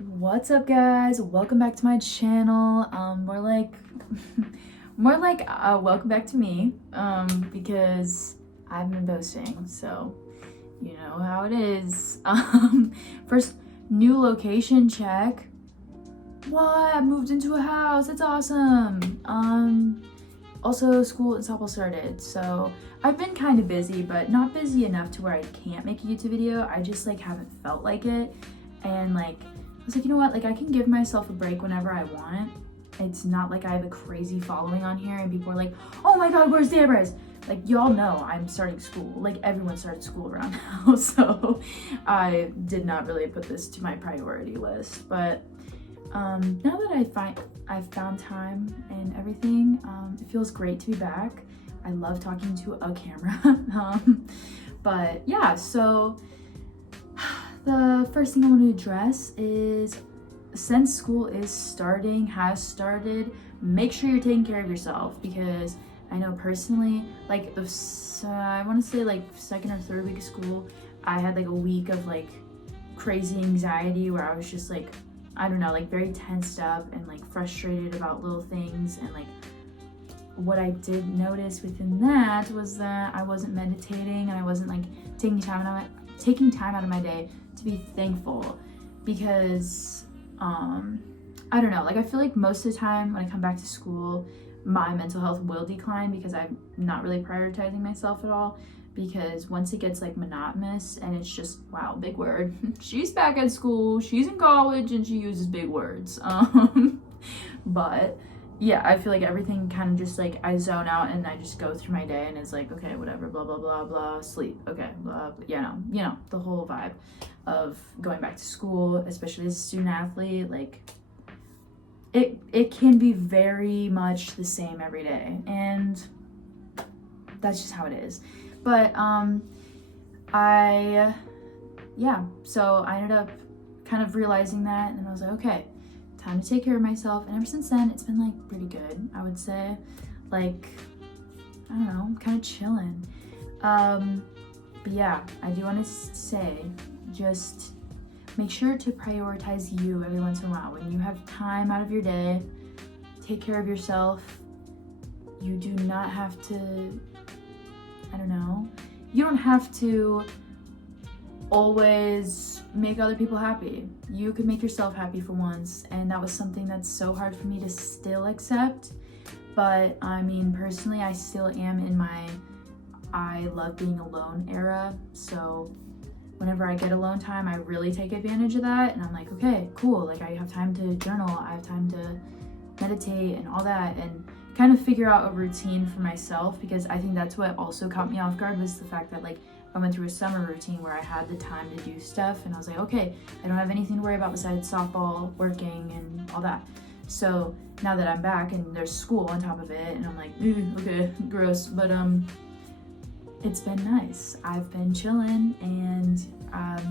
What's up, guys? Welcome back to my channel. Welcome back to me, because I've been boasting, so you know how it is. First new location check. What? I moved into a house. That's awesome. Also school and softball started, so I've been kind of busy, but not busy enough to where I can't make a YouTube video. I just haven't felt like it, and I was like, you know what, I can give myself a break whenever I want. It's not like I have a crazy following on here and people are like, oh my god, where's Deborah's? Y'all know I'm starting school. Everyone started school around now, so I did not really put this to my priority list. But now that I've found time and everything, it feels great to be back. I love talking to a camera. But yeah, so the first thing I want to address is, since school has started, make sure you're taking care of yourself, because I know personally, I want to say second or third week of school, I had a week of crazy anxiety where I was just I don't know, very tensed up and frustrated about little things. And what I did notice within that was that I wasn't meditating and I wasn't taking time out of my day to be thankful, because I don't know, I feel most of the time when I come back to school, my mental health will decline because I'm not really prioritizing myself at all. Because once it gets monotonous and it's just, wow, big word, she's back at school, she's in college, and she uses big words. But yeah, I feel everything kind of just I zone out and I just go through my day and it's okay, whatever, blah blah blah blah, sleep, okay, blah, blah, you know the whole vibe of going back to school, especially as a student athlete. It can be very much the same every day, and that's just how it is. But so I ended up kind of realizing that, and I was like, okay, time to take care of myself. And ever since then, it's been pretty good, I would say. I don't know, I'm kind of chilling. But yeah, I do want to say, just make sure to prioritize you every once in a while. When you have time out of your day, take care of yourself. You do not have to, I don't know, you don't have to always make other people happy. You could make yourself happy for once, and that was something that's so hard for me to still accept. But I mean, personally, I still am in my I love being alone era, so whenever I get alone time, I really take advantage of that, and I'm like, okay, cool, I have time to journal, I have time to meditate and all that, and kind of figure out a routine for myself, because I think that's what also caught me off guard, was the fact that I went through a summer routine where I had the time to do stuff, and I was like, okay, I don't have anything to worry about besides softball, working, and all that. So now that I'm back and there's school on top of it, and I'm like, okay, gross, but it's been nice. I've been chilling, and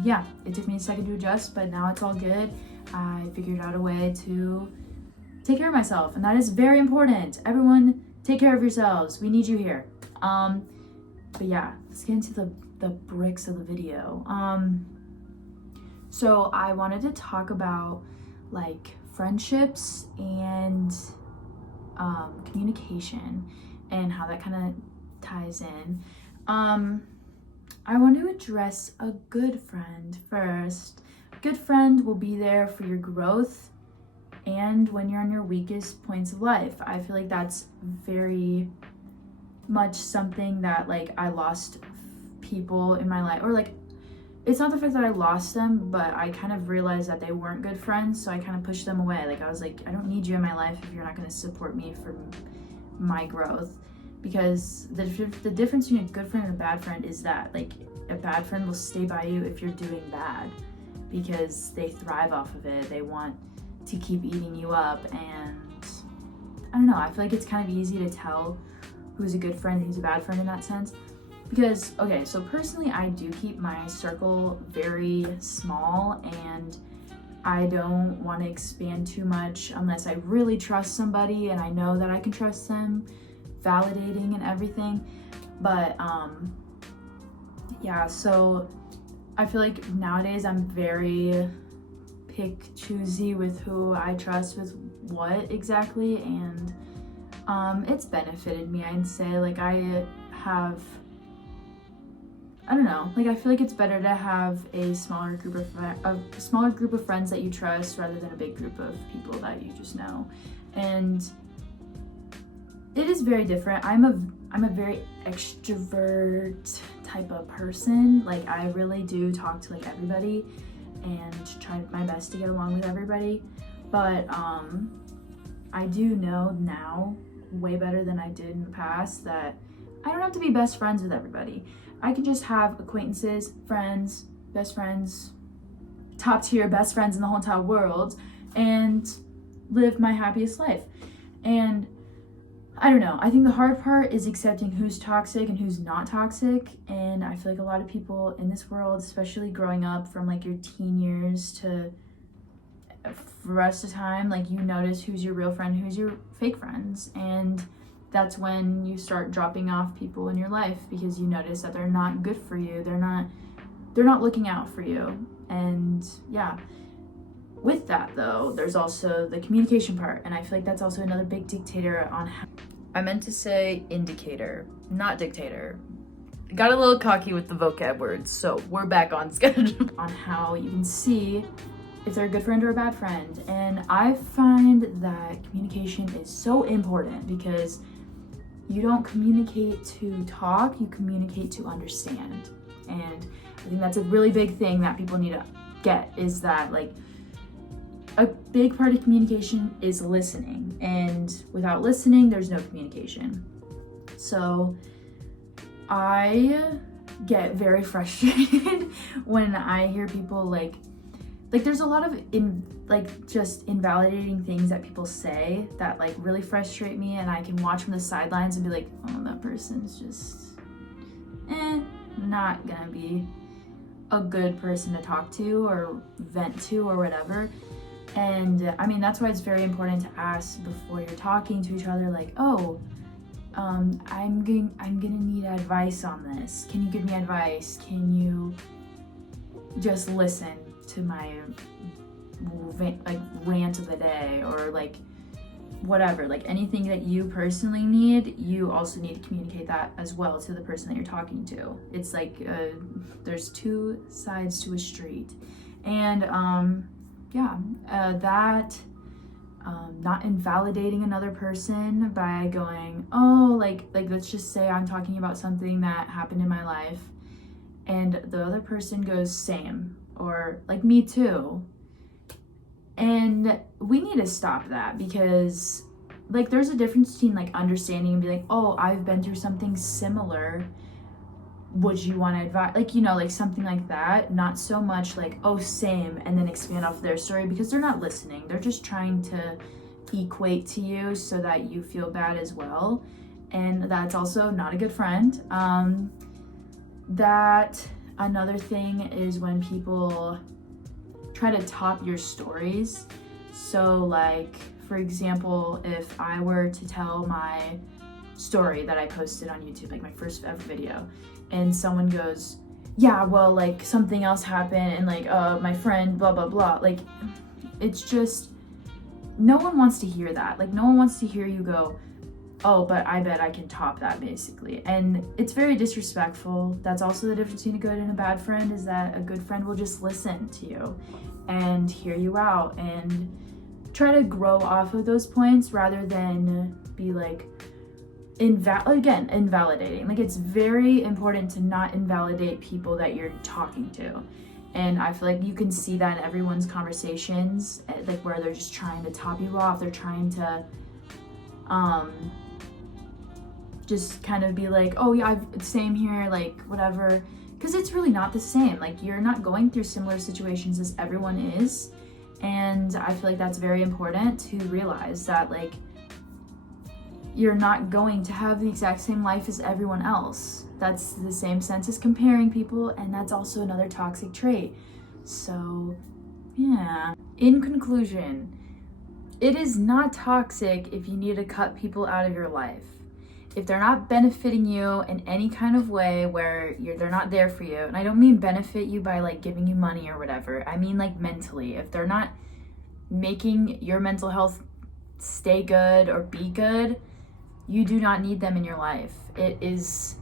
yeah, it took me a second to adjust, but now it's all good. I figured out a way to take care of myself, and that is very important. Everyone, take care of yourselves. We need you here. But yeah, let's get into the bricks of the video. So I wanted to talk about friendships and communication and how that kind of ties in. I want to address a good friend first. A good friend will be there for your growth and when you're on your weakest points of life. I feel that's very much something that I lost people in my life, or it's not the fact that I lost them, but I kind of realized that they weren't good friends, so I kind of pushed them away. I was like, I don't need you in my life if you're not going to support me for my growth. Because the difference between a good friend and a bad friend is that a bad friend will stay by you if you're doing bad, because they thrive off of it. They want to keep eating you up, and I don't know, I feel it's kind of easy to tell who's a good friend and who's a bad friend in that sense. Because, okay, so personally, I do keep my circle very small, and I don't want to expand too much unless I really trust somebody and I know that I can trust them, validating and everything. But yeah, so I feel nowadays I'm very pick choosy with who I trust with what exactly, and it's benefited me, I'd say. Like I don't know, like I feel like it's better to have a smaller group of friends that you trust rather than a big group of people that you just know. And it is very different. I'm a very extrovert type of person. Like I really do talk to like everybody and try my best to get along with everybody. But I do know now way better than I did in the past that I don't have to be best friends with everybody. I can just have acquaintances, friends, best friends, top tier best friends in the whole entire world, and live my happiest life. And I don't know, I think the hard part is accepting who's toxic and who's not toxic. And I feel like a lot of people in this world, especially growing up from like your teen years to the rest of the time, like you notice who's your real friend, who's your fake friends. And that's when you start dropping off people in your life because you notice that they're not good for you. They're not looking out for you. And yeah, with that though, there's also the communication part. And I feel like that's also another big dictator on how I meant to say indicator, not dictator. Got a little cocky with the vocab words, so we're back on schedule. On how you can see if they're a good friend or a bad friend. And I find that communication is so important because you don't communicate to talk, you communicate to understand. And I think that's a really big thing that people need to get, is that like a big part of communication is listening. And without listening, there's no communication. So I get very frustrated when I hear people like there's a lot of just invalidating things that people say that like really frustrate me, and I can watch from the sidelines and be like, oh, that person's just not gonna be a good person to talk to or vent to or whatever. And I mean, that's why it's very important to ask before you're talking to each other, like, oh, I'm gonna need advice on this. Can you give me advice? Can you just listen to my like rant of the day, or like whatever, like anything that you personally need, you also need to communicate that as well to the person that you're talking to. It's like there's two sides to a street. And not invalidating another person by going, oh, like let's just say I'm talking about something that happened in my life and the other person goes same, or like me too. And we need to stop that, because like there's a difference between like understanding and be like, oh, I've been through something similar, would you want to advise, like, you know, like something like that. Not so much like, oh, same, and then expand off their story, because they're not listening. They're just trying to equate to you so that you feel bad as well, and that's also not a good friend. That another thing is when people try to top your stories. So like, for example, if I were to tell my story that I posted on YouTube, like my first ever video, and someone goes, yeah, well, like something else happened, and like my friend blah blah blah, like it's just, no one wants to hear that. Like no one wants to hear you go, oh, but I bet I can top that, basically. And it's very disrespectful. That's also the difference between a good and a bad friend, is that a good friend will just listen to you and hear you out and try to grow off of those points, rather than be like invalidating. Like it's very important to not invalidate people that you're talking to. And I feel like you can see that in everyone's conversations, like where they're just trying to top you off. They're trying to just kind of be like, oh yeah, same here, like whatever, because it's really not the same. Like you're not going through similar situations as everyone is. And I feel like that's very important to realize, that like you're not going to have the exact same life as everyone else. That's the same sense as comparing people, and that's also another toxic trait. So yeah, in conclusion, it is not toxic if you need to cut people out of your life. if they're not benefiting you in any kind of way where they're not there for you, and I don't mean benefit you by like giving you money or whatever, I mean like mentally, if they're not making your mental health stay good or be good, you do not need them in your life. It is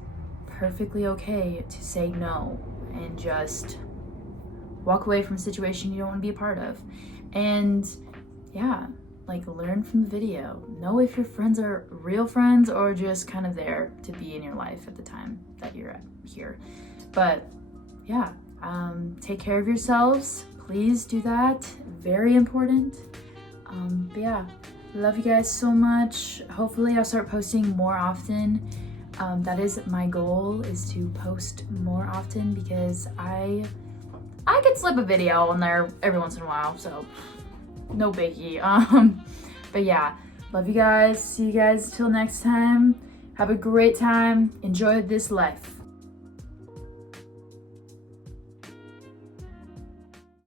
perfectly okay to say no and just walk away from a situation you don't want to be a part of. And yeah, like learn from the video. Know if your friends are real friends or just kind of there to be in your life at the time that you're here. But yeah, take care of yourselves. Please do that. Very important. But yeah, love you guys so much. Hopefully I'll start posting more often. That is my goal, is to post more often, because I could slip a video on there every once in a while, so no biggie. But yeah, love you guys. See you guys till next time. Have a great time. Enjoy this life.